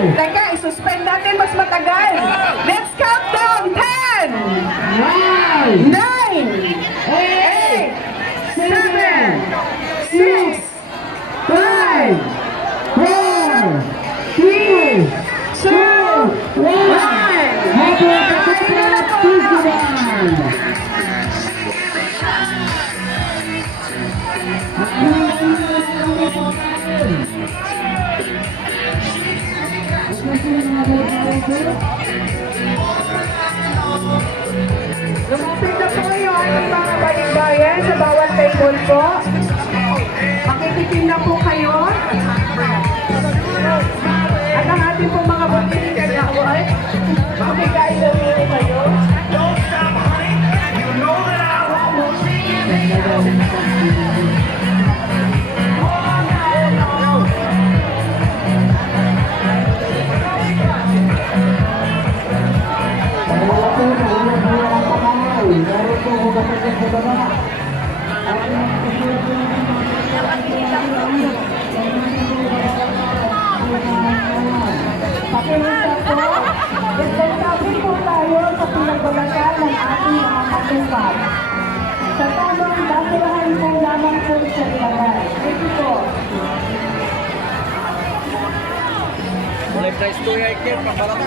Teka, isuspend natin mas matagal. Let's count down. 10, 9, 8, 7, 6, 5, 4, 3, 2, 1. Lumapit na po yung ating mga balikbayan sa bawat table po. Makitikim na po kayo. At ang ating po mga bumilikan na po ay makikain na po kayo. Pakiusap po, responsable po tayo sa pinagbabagal ng ating mga katupad. Sa tamang dasilahan po lamang po sa ilagay. Ito po. Mulai price ko ya ikin, pambalang.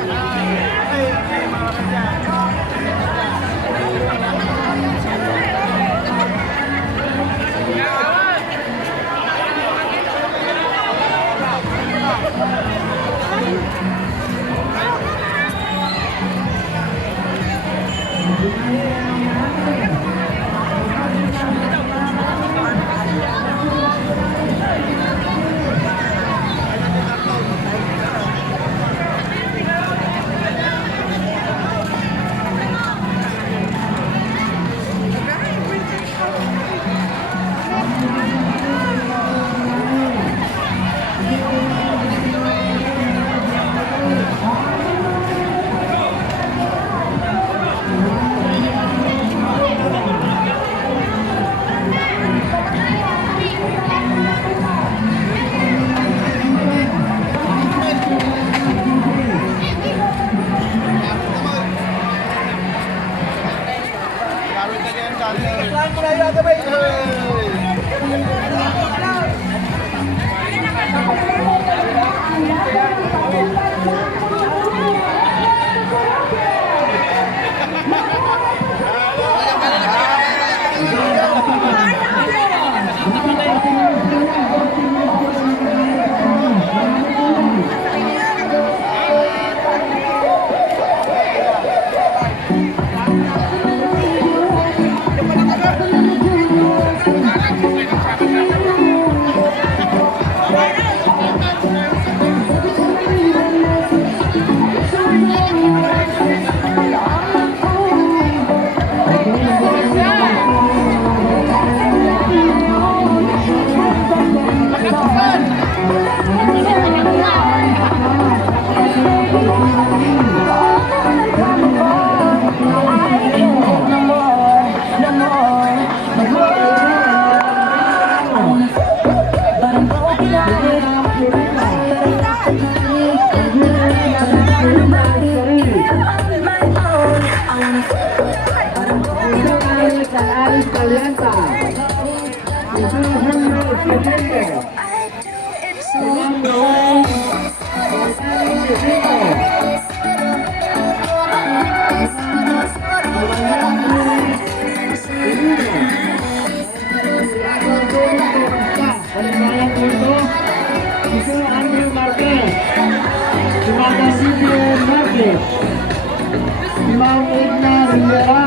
Ma'am Edna Rivera,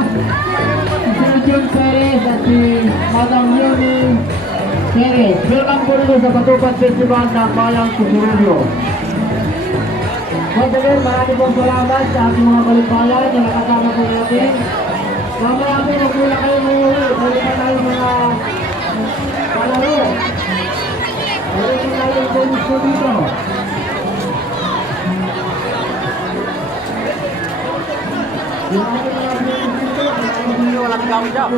si Jun Perez at si Madam Yuni Perez. Welcome po rin sa Patupad Festival ng Bayang Susurubyo. Once again, maraming pong salamat sa ating mga balikbayan na nakasama po natin. Mamaya po magmula kayo umuwi. Pwede pa tayo mga palaro. Pwede pa tayo gusto dito. Walang kami dyan.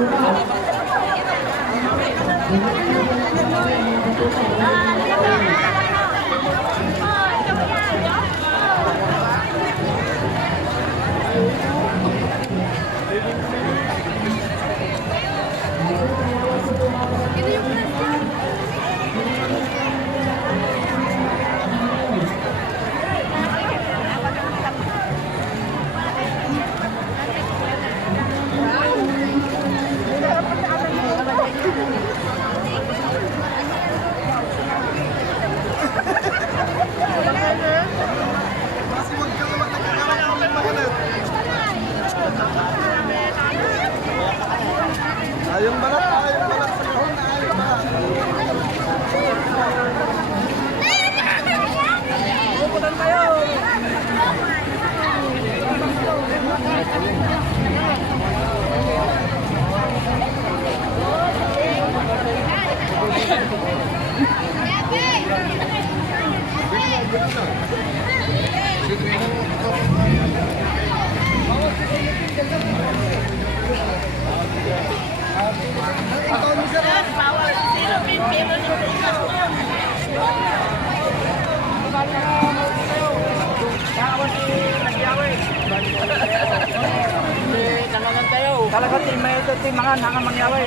Ayong balat sa kahon. Ayong balat. Puputan tayo. Talaga team may ito team mga nangamangyaway.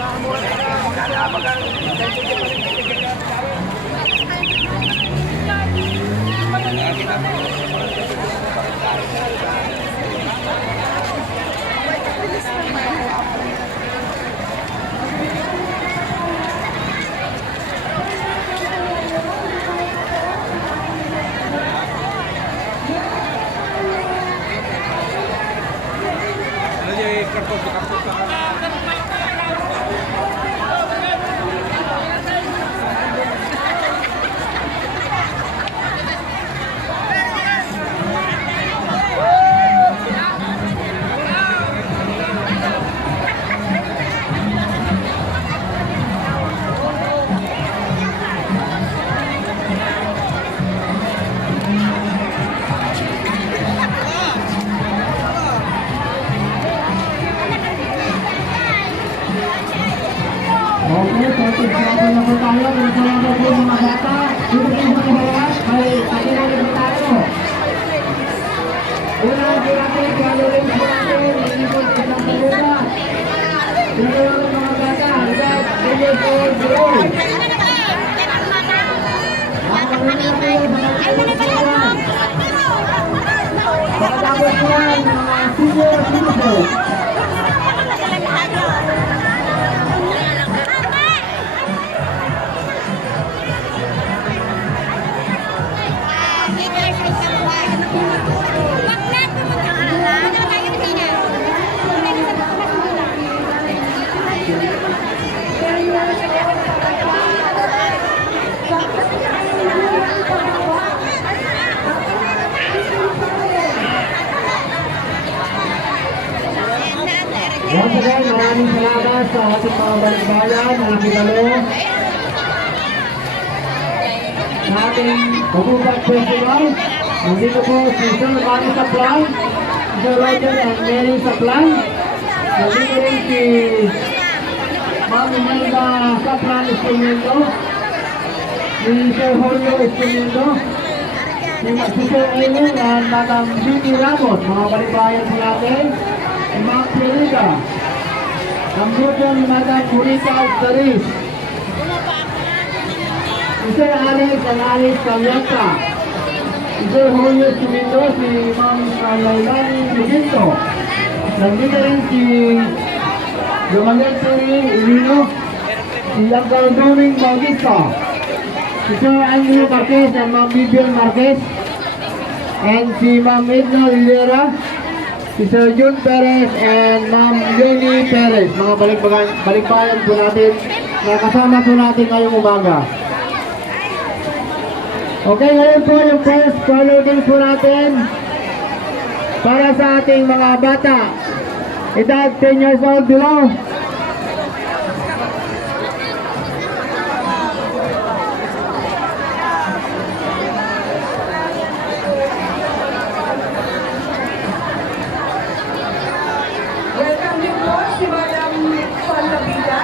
Okay, so tignan na po tayo. Pinasalamat po mga bata. Dito po sa kabawas, may pakinulit po tayo. Una, natin, galurin po natin. Hindi po silang saluna. Dito lang mga bata. Hanggang, hindi po doon. Pagkatapos po yan, mga senior citizens. Once again, maraming salamat sa ating mga balikbayan na nakitalo sa ating Pagubag Festival. Nandito po si Sir Manny Saplan, Sir Roger and Mary Saplan. Nandito rin si Ma'am Imelda Saplan Estumiendo, si Sir Julio Estumiendo, si Sir Ellen and Madam Judy Ramos, mga balikbayan po natin. Si Ma'am Felida, ang grupo ni Madam Purita Altaris, si Sir Alex and Alex Calyata, si Sir Julio Estumiendo, si Ma'am Lailani Luginto, nandito rin si Yomanet Terry Irino, si Uncle Doming Bautista, si Sir Andrew Marquez and Ma'am Vivian Marquez, and si Ma'am Edna Lillera, si Sir Jun Perez and Ma'am Yoni Perez, mga balikbayan po natin na kasama po natin ngayong umaga. Okay, ngayon po yung first color game po natin para sa ating mga bata edad 10 years old below.